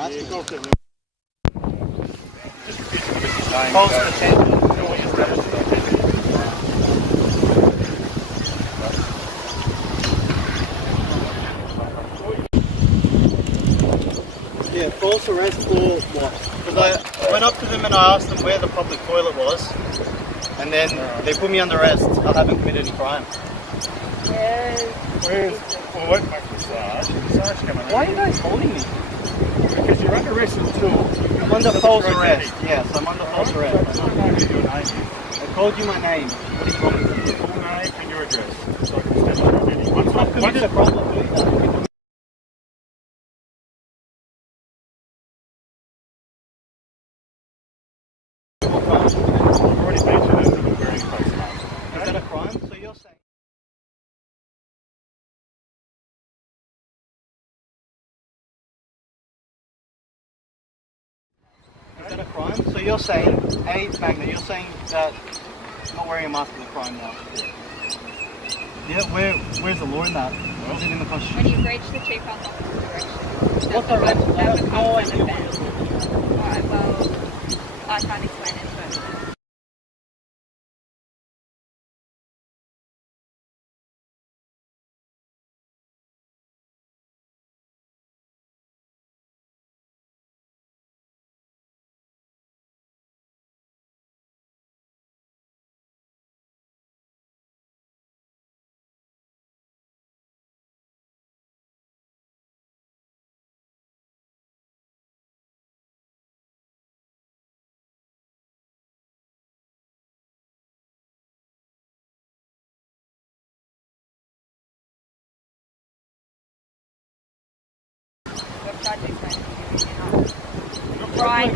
harassment. False pretense. Yeah, false arrest for what? Because I went up to them and I asked them where the public toilet was, and then they put me under arrest. I haven't committed any crime. Why are you guys holding me? Because you're under arrest until... I'm under false arrest. Yes, I'm under false arrest. I told you my name. What do you want? Your full name and your address. So I can establish your identity. I've committed a problem doing that. I've already mentioned it to them wearing face masks. Is that a crime? So you're saying... Is that a crime? So you're saying, Magna, you're saying that not wearing a mask is a crime now? Yeah, where's the law in that? Is it in the Constitution? When you breach the chief health officer's direction, What direction? that becomes an offence. Alright, well, I can't explain it, but...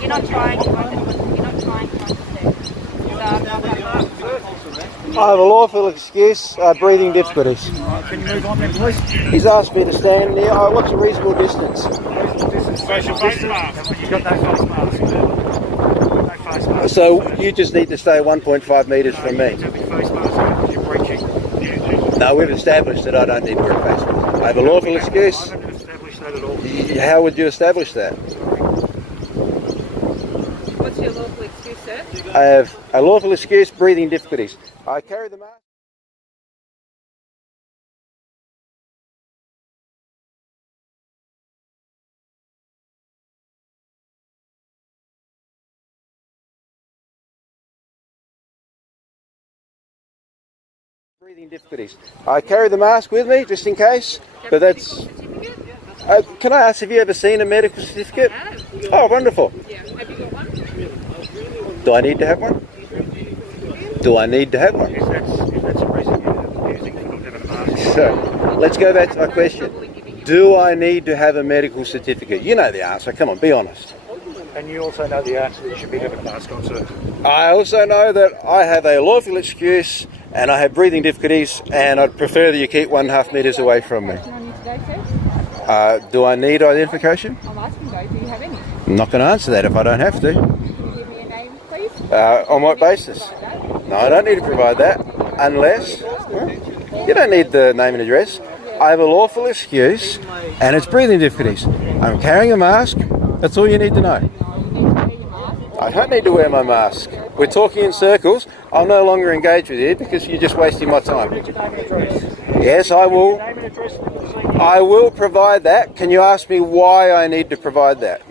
You're not trying to understand. I have a lawful excuse, breathing difficulties. Can you move on then, please? He's asked me to stand near. What's a reasonable distance? Social face mask. You've got no face mask. No face mask. So you just need to stay 1.5 metres from me. You have your face mask on. You're breaching. No, we've established that I don't need to wear a face mask. I have a lawful excuse. I haven't established that at all. How would you establish that? What's your lawful excuse, sir? I have a lawful excuse, breathing difficulties. I carry the mask. Breathing difficulties. I carry the mask with me just in case, but that's... can I ask, have you ever seen a medical certificate? I have. Oh, wonderful. Yeah. Have you got one? Do I need to have one? Do I need to have one? If that's a reason you're using for not having a mask. So, let's go back to my question. Do I need to have a medical certificate? You know the answer, come on, be honest. And you also know the answer that you should be having a mask on, sir. I also know that I have a lawful excuse and I have breathing difficulties and I'd prefer that you keep 1.5 metres away from me. Do I need identification? I'm asking though, do you have any? I'm not going to answer that if I don't have to. Can you give me a name, please? On what basis? No, I don't need to provide that unless... you don't need the name and address. I have a lawful excuse and it's breathing difficulties. I'm carrying a mask. That's all you need to know. I don't need to wear my mask. We're talking in circles. I'll no longer engage with you because you're just wasting my time. Yes, I will. I will provide that. Can you ask me why I need to provide that?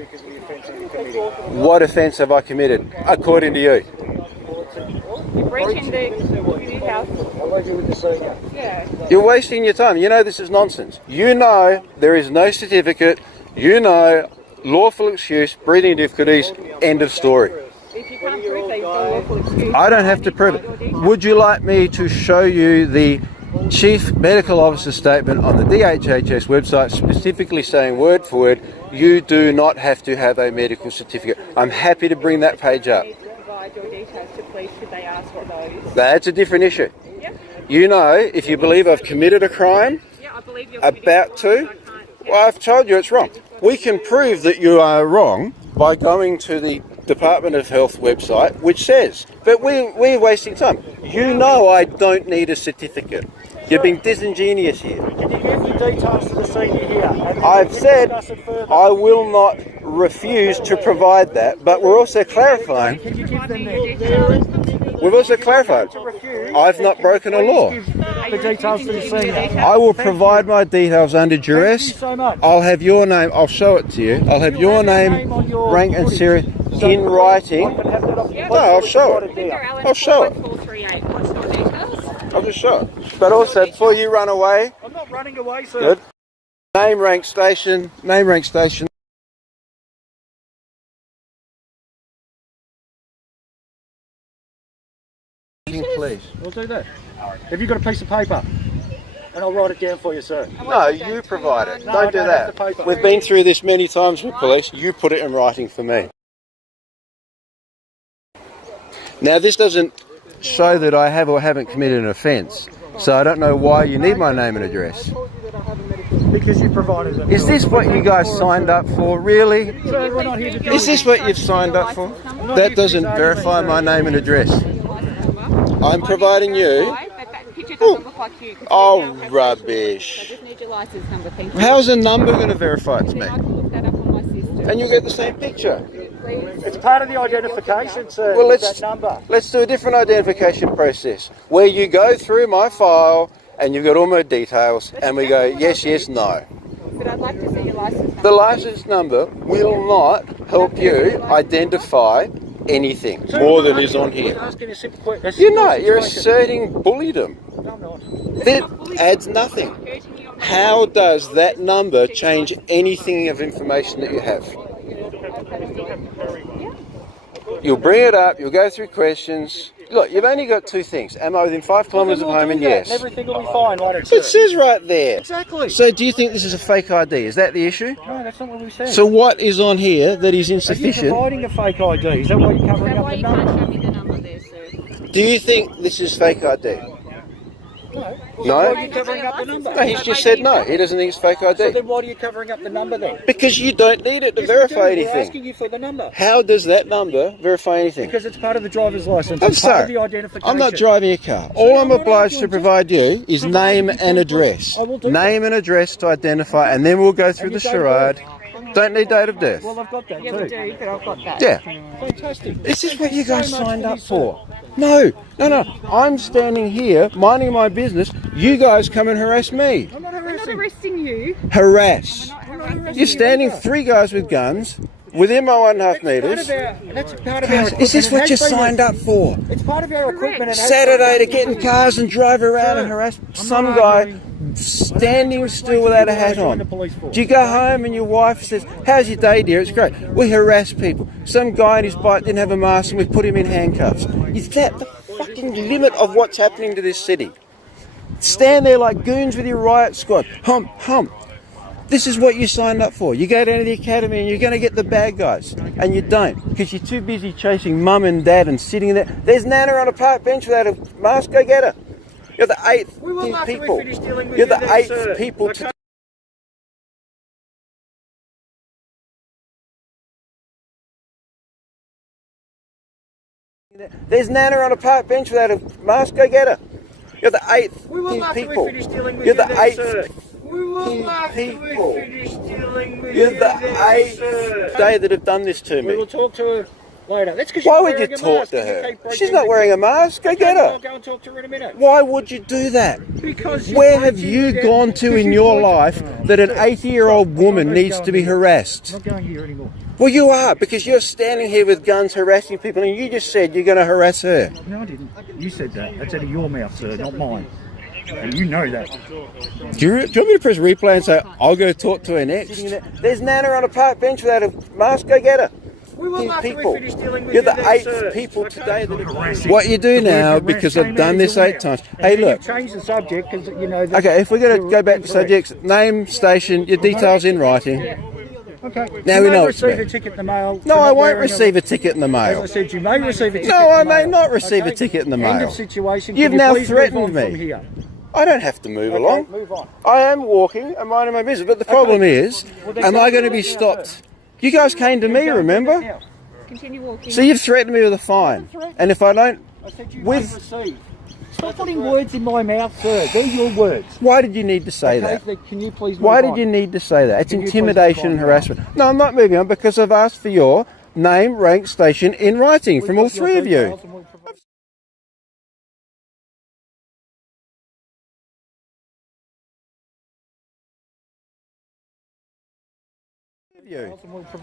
What offence have I committed, according to you? You're breaching the community house. Yeah. You're wasting your time. You know this is nonsense. You know there is no certificate. You know lawful excuse, breathing difficulties, end of story. If you can't prove that you've got a lawful excuse... I don't have to prove it. Would you like me to show you the Chief Medical Officer statement on the DHHS website specifically saying word for word, you do not have to have a medical certificate? I'm happy to bring that page up. Provide your details to police should they ask for those. That's a different issue. Yep. You know, if you believe I've committed a crime, Yeah, I believe you're about to, well, I've told you it's wrong. We can prove that you are wrong by going to the Department of Health website, which says, but we're wasting time. You know I don't need a certificate. You're being disingenuous here. Can you give your details to the senior here? And then I've we can said discuss it further. I will not refuse to provide that, but we're also clarifying. Can you give them the We've also clarified. I've not broken a law. the details to the senior? I will provide my details under duress. Thank you so much. I'll have your name. I'll show it to you. I'll have your name, rank, and serious in writing. No, I'll show it. I'll show it. I'll just show it. But also, before you run away, I'm not running away, sir. good. Name, rank, station. Name, rank, station. Please. We'll do that. Have you got a piece of paper? And I'll write it down for you, sir. No, you provide it. No, I Don't do don't have the that. paper. We've been through this many times with police. You put it in writing for me. Now, this doesn't show that I have or haven't committed an offence. So I don't know why you need my name and address. Because you provided them. Is this what you guys signed up for? Really? Sir, we're not here to do Is this what you've signed up for? That doesn't verify my name and address. I'm providing you. Oh, rubbish. I just need your license number, thank you. How's a number going to verify it to me? I can look that up on my system. And you'll get the same picture. It's part of the identification, sir. Well, that number. let's do a different identification process where you go through my file and you've got all my details and we go yes, yes, no. But I'd like to see your license number. The license number will not help you identify anything more than is on here. Asking a simple question. You're not. You're asserting bulliedom. No, I'm not. That adds nothing. How does that number change anything of information that you have? You'll bring it up, you'll go through questions. Look, you've only got two things. Am I within 5 kilometres of home? And yes. Everything will be fine, won't it, It sir? says right there. Exactly. So do you think this is a fake ID? Is that the issue? No, that's not what we said. So what is on here that is Are you insufficient? providing a fake ID? Is that why you're Is covering that up why the you can't number? show me the number there, sir? Do you think this is fake ID? No. No? Why are you covering up the number? No, he's just said no. He doesn't think it's fake So ID. then why are you covering up the number then? Because you don't need it to Yes, we verify do. We're anything. asking you for the number. How does that number verify anything? Because it's part of the driver's license. I'm It's part of sorry. the identification. I'm not driving a car. All I'm obliged to provide you is name and address. I will do Name and address to identify, and then we'll go through the And your date of charade. Don't need date of death. Well, I've got that Yeah, too. we do, but I've got that. Yeah. Fantastic. Is this what you Thank guys so much signed for up this, for? No. I'm standing here minding my business. You guys come and harass me. I'm not We're not harassing. arresting you. Harass. I'm not harassing You're standing either. 3 guys with guns within my 1.5 That's part metres. of our- That's part of our equipment. Is this It what has you been- signed up for? It's part of our equipment. and it has Saturday to been- get in cars and drive around and harass some guy standing still without a hat on. Do you go home and your wife says, "How's your day, dear?" It's great. We harass people. Some guy on his bike didn't have a mask and we put him in handcuffs. Is that the fucking limit of what's happening to this city? Stand there like goons with your riot squad. Hump, hump. This is what you signed up for. You go down to the academy and you're going to get the bad guys. And you don't, because you're too busy chasing mum and dad and sitting there. There's Nana on a park bench without a mask. Go get her. You're the 8th We will after we people. finish dealing with You're you the then, 8th sir. people Okay. to. There's Nana on a park bench without a mask. Go get her. You're the 8th We will after people. we finish dealing with You're you the then, 8th sir. We will after people. we finish dealing with You're you the then, 8th sir. day that have done this to We will me. talk to her later. That's because Why you're would you wearing a talk mask to and you her? keep breaking She's not the- wearing a mask. Go Okay, get I'll her. go and talk to her in a minute. Why would you do that? Because you're Where have breaking you the- gone to because in you your break- life that an 80-year-old woman not needs going to be here. harassed? I'm not going here anymore. Well, you are, because you're standing here with guns harassing people, and you just said you're going to harass her. No, I didn't. You said that. That's out of your mouth, sir, not mine. And you know that. Do you want me to press replay and say, I'll go talk to her next? There's Nana on a park bench without a mask. Go get her. We will after People. we finish dealing with You're you the then, 8th sir. people Okay. today that Harassing. What you do The word now, harass because came I've out done of this your 8 mouth. times. And Hey, then look. you've changed the subject because, you know... Okay, if we're going to you're go back to incorrect. subjects, name, station, your details in writing. Okay. Now you we may know it's receive me. a ticket in the mail. No, for I not won't wearing receive a ticket in the As mail. I said, you may receive a ticket No, in I the may mail. not receive a Okay? ticket in the End mail. of situation. You've Can you now please move threatened on me. From here? I don't have to move Okay, along. move on. I am walking and minding my business. But the problem is, then am go I going to do be it now, stopped? You guys came to me, Go remember? now. Continue walking. So you've threatened me with a fine. And if I don't, I said you With- may receive. Stop putting words in my mouth, sir. They're your words. Why did you need to say that? Can you please move Why on? did you need to say that? It's Can you please intimidation and move on? harassment. No, I'm not moving on because I've asked for your name, rank, station in writing from all three of you.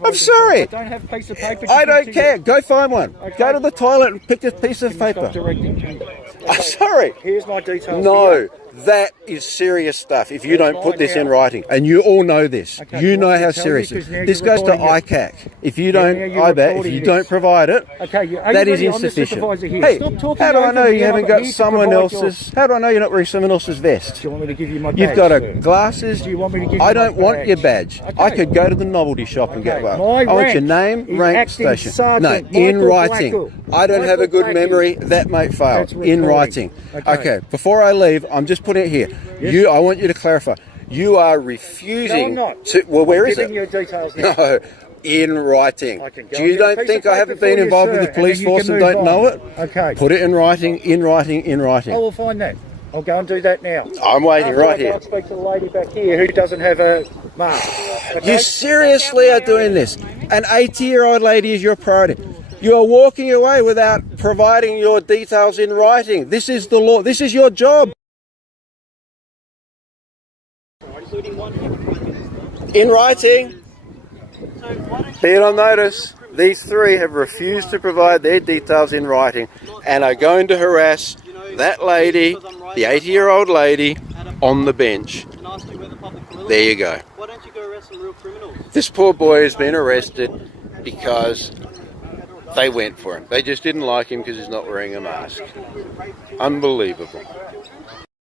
I'm sorry. I don't have a piece of paper. I don't care. Go find one. Go to the toilet and pick a piece of paper. Stop directing me. I'm sorry. Here's my details. No, that is serious stuff if you don't put this in writing. And you all know this. Okay, You know well, how I'll tell serious you, it is. 'cause now This you're goes to recording it. ICAC. If you don't, Yeah, you're I bet, if recording you this. don't provide it, Okay, are you that is ready? I'm the insufficient. supervisor here. Hey, Stop talking how do I over know me. you I'm haven't here got to someone provide your- else's? How do I know you're not wearing someone else's vest? Do you want me to give you my badge, You've got sir? glasses. Do you want me to give you I my don't want badge? your badge. Okay. I could go to the novelty shop and get Okay, one. my I want your rank name, is rank, acting station. sergeant No, in Michael writing. Blackall. I don't have a good Michael Blackall. memory. That might fail. That's In recording. writing. Okay. Okay. Before I leave, I'm just putting it here. Yes. I want you to clarify. You are refusing No, I'm not. to. Well, where is Giving it? you details now. No, in writing. I can go Do you and get a don't piece think of I haven't paper been for you, involved sir, with the police and then you force can and don't move know on. it? Okay. Put it in writing, in writing, in writing. I will find that. I'll go and do that now. I'm waiting After right I go here. and speak to the lady back here who doesn't have a mask. Okay? You seriously are doing this. An 80-year-old lady is your priority. You are walking away without providing your details in writing. This is the law. This is your job. In writing. Be it on notice, these three have refused to provide their details in writing and are going to harass that lady, the 80-year-old lady, on the bench. There you go. Why don't you go arrest some real criminals? This poor boy has been arrested because they went for him. They just didn't like him because he's not wearing a mask. Unbelievable.